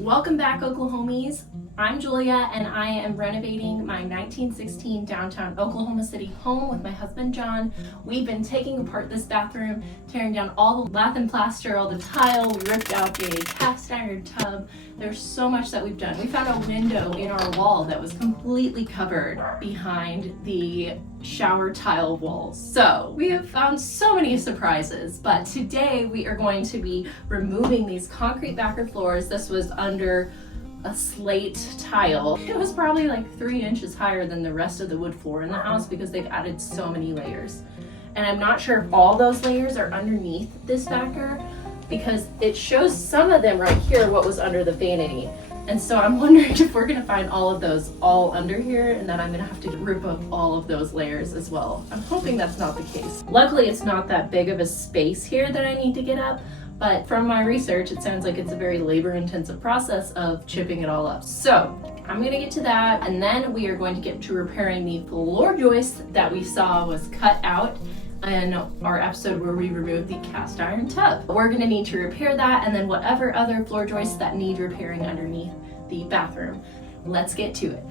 Welcome back, Oklahomies. I'm Julia, and I am renovating my 1916 downtown Oklahoma City home with my husband John. We've been taking apart this bathroom, tearing down all the lath and plaster, all the tile. We ripped out a cast iron tub. There's so much that we've done. We found a window in our wall that was completely covered behind the shower tile walls. So we have found so many surprises, but today we are going to be removing these concrete backer floors. This was under a slate tile. It was probably like 3 inches higher than the rest of the wood floor in the house because they've added so many layers. And I'm not sure if all those layers are underneath this backer because it shows some of them right here what was under the vanity. And so I'm wondering if we're gonna find all of those all under here and then I'm gonna have to rip up all of those layers as well. I'm hoping that's not the case. Luckily, it's not that big of a space here that I need to get up, but from my research, it sounds like it's a very labor-intensive process of chipping it all up. So I'm gonna get to that, and then we are going to get to repairing the floor joist that we saw was cut out in our episode where we removed the cast iron tub. We're gonna need to repair that, and then whatever other floor joists that need repairing underneath the bathroom. Let's get to it.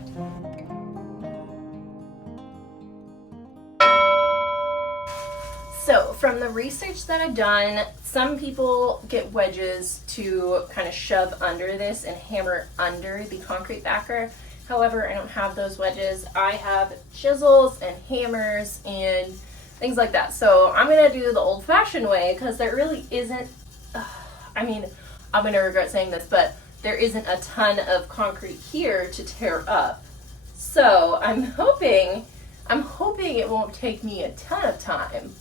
So from the research that I've done, some people get wedges to kind of shove under this and hammer under the concrete backer. However, I don't have those wedges. I have chisels and hammers and things like that. So I'm gonna do the old-fashioned way because there really isn't, I'm gonna regret saying this, but there isn't a ton of concrete here to tear up. So I'm hoping it won't take me a ton of time.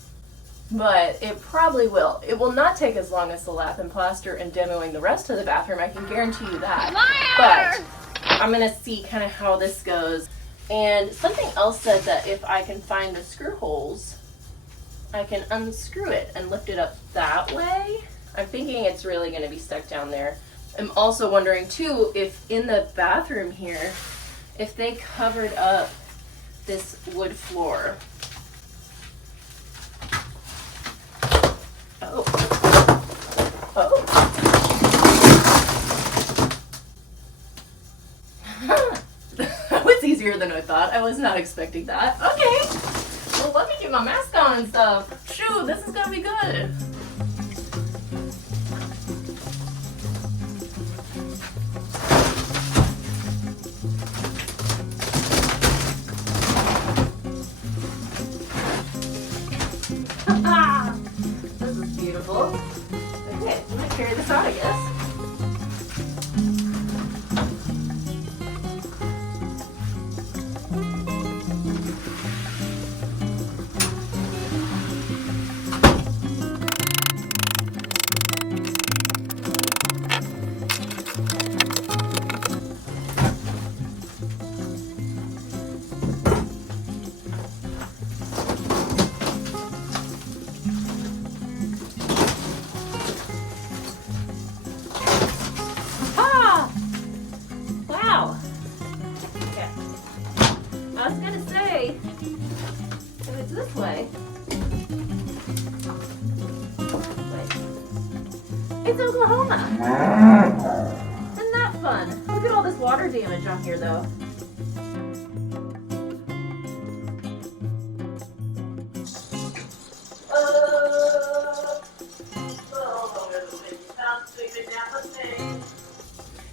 But it probably will. It will not take as long as the lath and plaster and demoing the rest of the bathroom, I can guarantee you that. But I'm gonna see kind of how this goes. And something else said that if I can find the screw holes, I can unscrew it and lift it up that way. I'm thinking it's really gonna be stuck down there. I'm also wondering too, if in the bathroom here, if they covered up this wood floor. Oh. That was easier than I thought. I was not expecting that. Okay. Well, let me get my mask on and stuff. Shoo, this is gonna be good. This is beautiful. Okay, I'm gonna carry this out, I guess. I was gonna say, if it's this way, it's Oklahoma. Isn't that fun? Look at all this water damage on here though.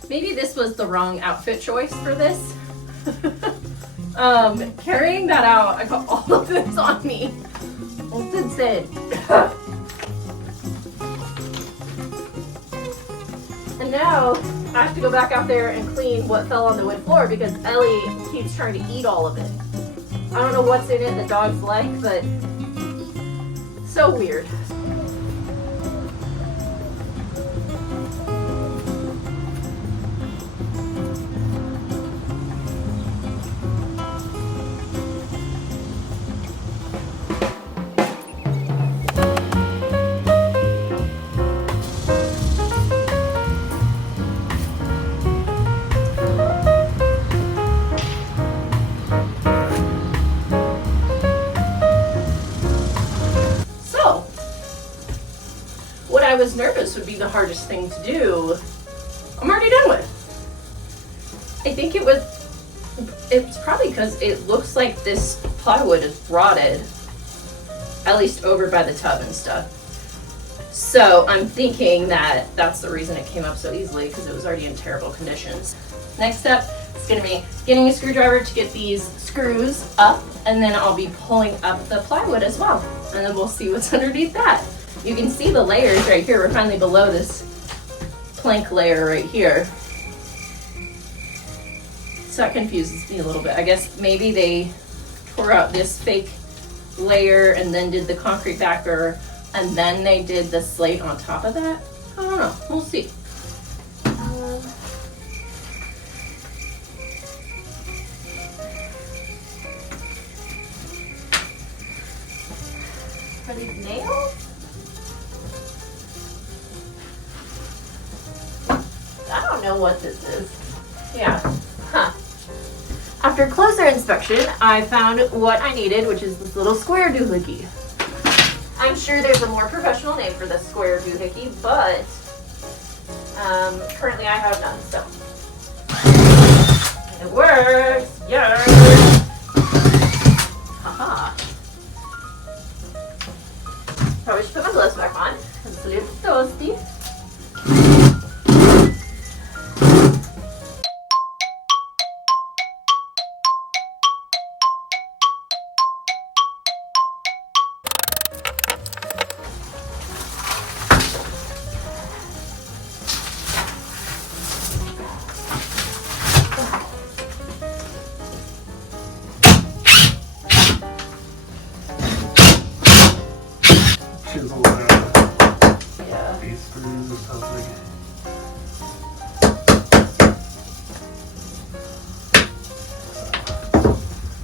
Maybe this was the wrong outfit choice for this. Carrying that out, I got all of this on me. Well, since it. And now I have to go back out there and clean what fell on the wood floor because Ellie keeps trying to eat all of it. I don't know what's in it the dogs like, but so weird. I was nervous would be the hardest thing to do, I'm already done with. I think it's probably because it looks like this plywood is rotted, at least over by the tub and stuff. So I'm thinking that that's the reason it came up so easily, because it was already in terrible conditions. Next step is going to be getting a screwdriver to get these screws up, and then I'll be pulling up the plywood as well. And then we'll see what's underneath that. You can see the layers right here. We're finally below this plank layer right here. So that confuses me a little bit. I guess maybe they tore out this fake layer and then did the concrete backer, and then they did the slate on top of that. I don't know. We'll see. Are these nails? I don't know what this is. Yeah. Huh. After closer inspection, I found what I needed, which is this little square doohickey. I'm sure there's a more professional name for this square doohickey, but currently I have none, so. It works! Yes! Haha. Probably should put my gloves back on, because it's a little toasty. Chisel out these screws or something.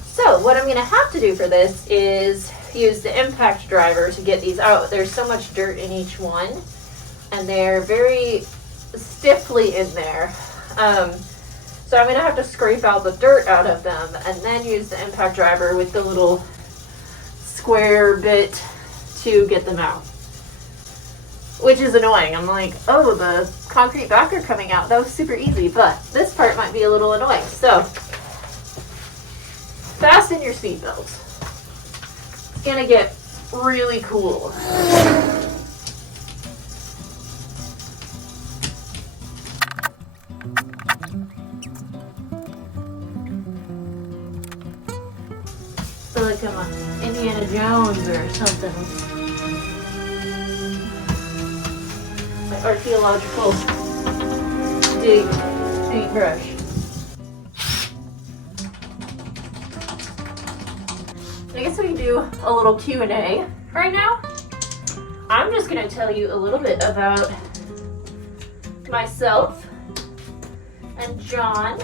So what I'm going to have to do for this is use the impact driver to get these out. There's so much dirt in each one, and they're very stiffly in there. So I'm going to have to scrape out the dirt out of them and then use the impact driver with the little square bit to get them out. Which is annoying. I'm like, oh, the concrete backer coming out, that was super easy, but this part might be a little annoying. So, fasten your seatbelts. It's gonna get really cool. I feel like I'm Indiana Jones or something. My archaeological dig paintbrush. I guess we can do a little Q&A right now. I'm just going to tell you a little bit about myself and John.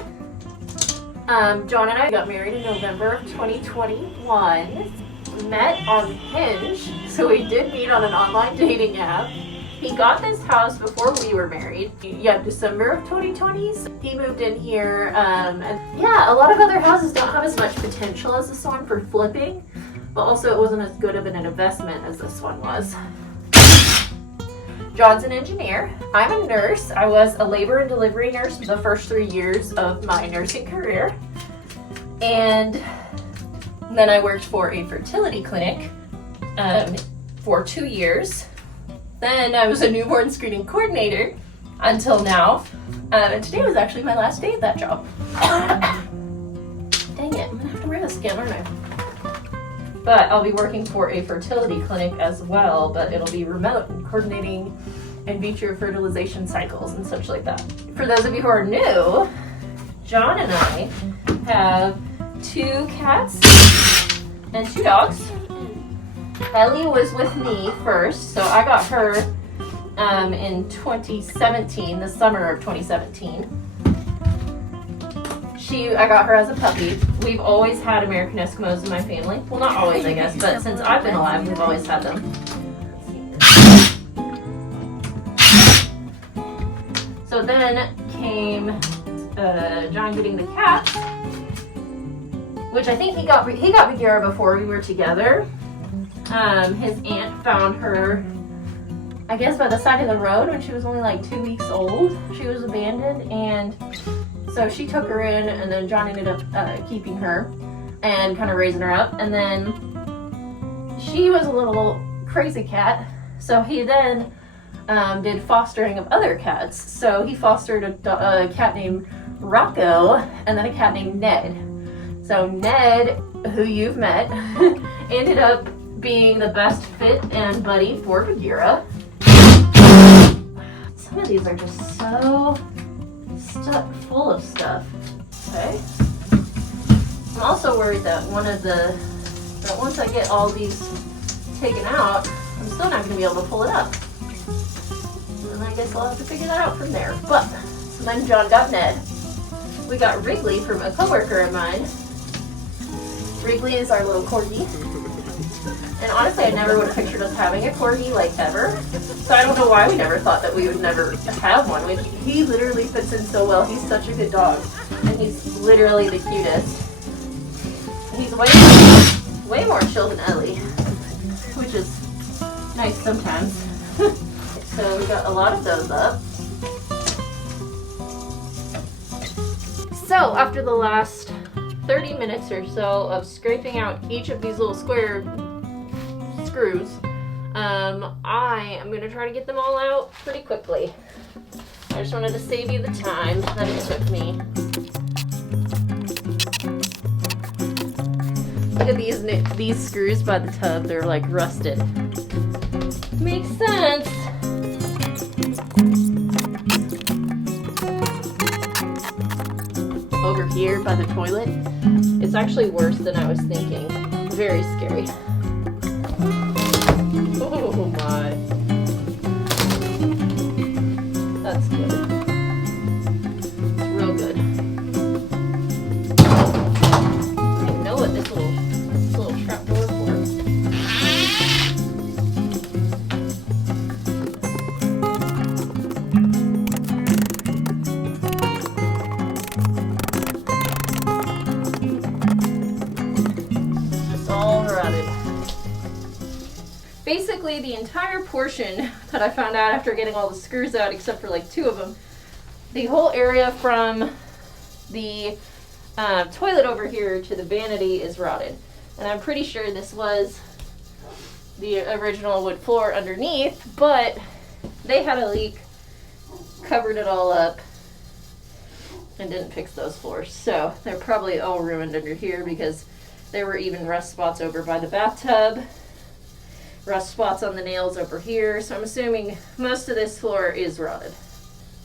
John and I got married in November of 2021. We met on Hinge, so we did meet on an online dating app. He got this house before we were married. Yeah, December of 2020. He moved in here, and yeah, a lot of other houses don't have as much potential as this one for flipping, but also it wasn't as good of an investment as this one was. John's an engineer. I'm a nurse. I was a labor and delivery nurse for the first 3 years of my nursing career. And then I worked for a fertility clinic for 2 years. Then I was a newborn screening coordinator until now. And today was actually my last day at that job. Dang it, I'm gonna have to wear this again, aren't I? But I'll be working for a fertility clinic as well, but it'll be remote and coordinating in vitro fertilization cycles and such like that. For those of you who are new, John and I have 2 cats and 2 dogs. Ellie was with me first, so I got her in 2017, the summer of 2017. I got her as a puppy. We've always had American Eskimos in my family. Well, not always, I guess, but since I've been alive, we've always had them. So then came John getting the cats, which I think he got Bagheera before we were together. His aunt found her, I guess, by the side of the road when she was only like 2 weeks old. She was abandoned, and So she took her in, and then John ended up keeping her and kind of raising her up. And then she was a little crazy cat, so he then did fostering of other cats. So he fostered a cat named Rocco and then a cat named Ned. So Ned, who you've met, ended up being the best fit and buddy for Bagheera. Some of these are just so stuck full of stuff. Okay. I'm also worried that once I get all these taken out, I'm still not going to be able to pull it up. And I guess I'll have to figure that out from there. But, so then John got Ned. We got Wrigley from a coworker of mine. Wrigley is our little corgi. And honestly, I never would have pictured us having a corgi, like, ever. So I don't know why we never thought that we would never have one. He literally fits in so well. He's such a good dog. And he's literally the cutest. He's way more chill than Ellie, which is nice sometimes. So we got a lot of those up. So after the last 30 minutes or so of scraping out each of these little square screws, I am going to try to get them all out pretty quickly. I just wanted to save you the time that it took me. Look at these screws by the tub, they're like rusted. Makes sense. Over here by the toilet, it's actually worse than I was thinking. Very scary. Oh my. That's good. It's real good. I didn't know what this little trap door for. Just all rotted. Basically, the entire portion that I found out after getting all the screws out, except for like 2 of them, the whole area from the toilet over here to the vanity is rotted. And I'm pretty sure this was the original wood floor underneath, but they had a leak, covered it all up, and didn't fix those floors. So they're probably all ruined under here because there were even rust spots over by the bathtub, rust spots on the nails over here. So I'm assuming most of this floor is rotted.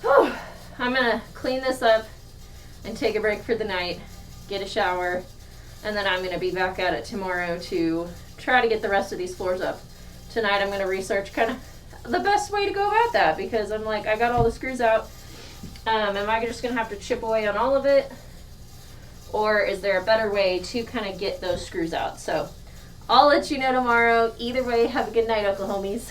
Whew. I'm gonna clean this up and take a break for the night, get a shower, and then I'm gonna be back at it tomorrow to try to get the rest of these floors up. Tonight I'm gonna research kind of the best way to go about that, because I'm like, I got all the screws out. Am I just gonna have to chip away on all of it? Or is there a better way to kind of get those screws out? So I'll let you know tomorrow. Either way, have a good night, Oklahomies.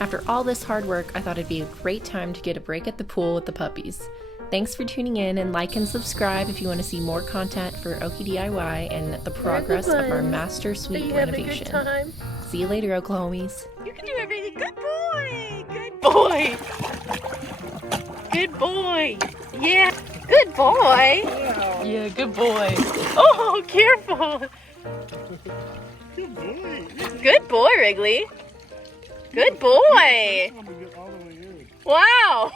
After all this hard work, I thought it'd be a great time to get a break at the pool with the puppies. Thanks for tuning in, and like and subscribe if you want to see more content for Okie DIY and the progress of our master suite renovation. See you later, Oklahomies. You can do everything. Good boy. Good boy. Good boy. Yeah. Good boy. Yeah, good boy. Oh, careful. Good boy. Good boy, Wrigley. Good boy. Wow.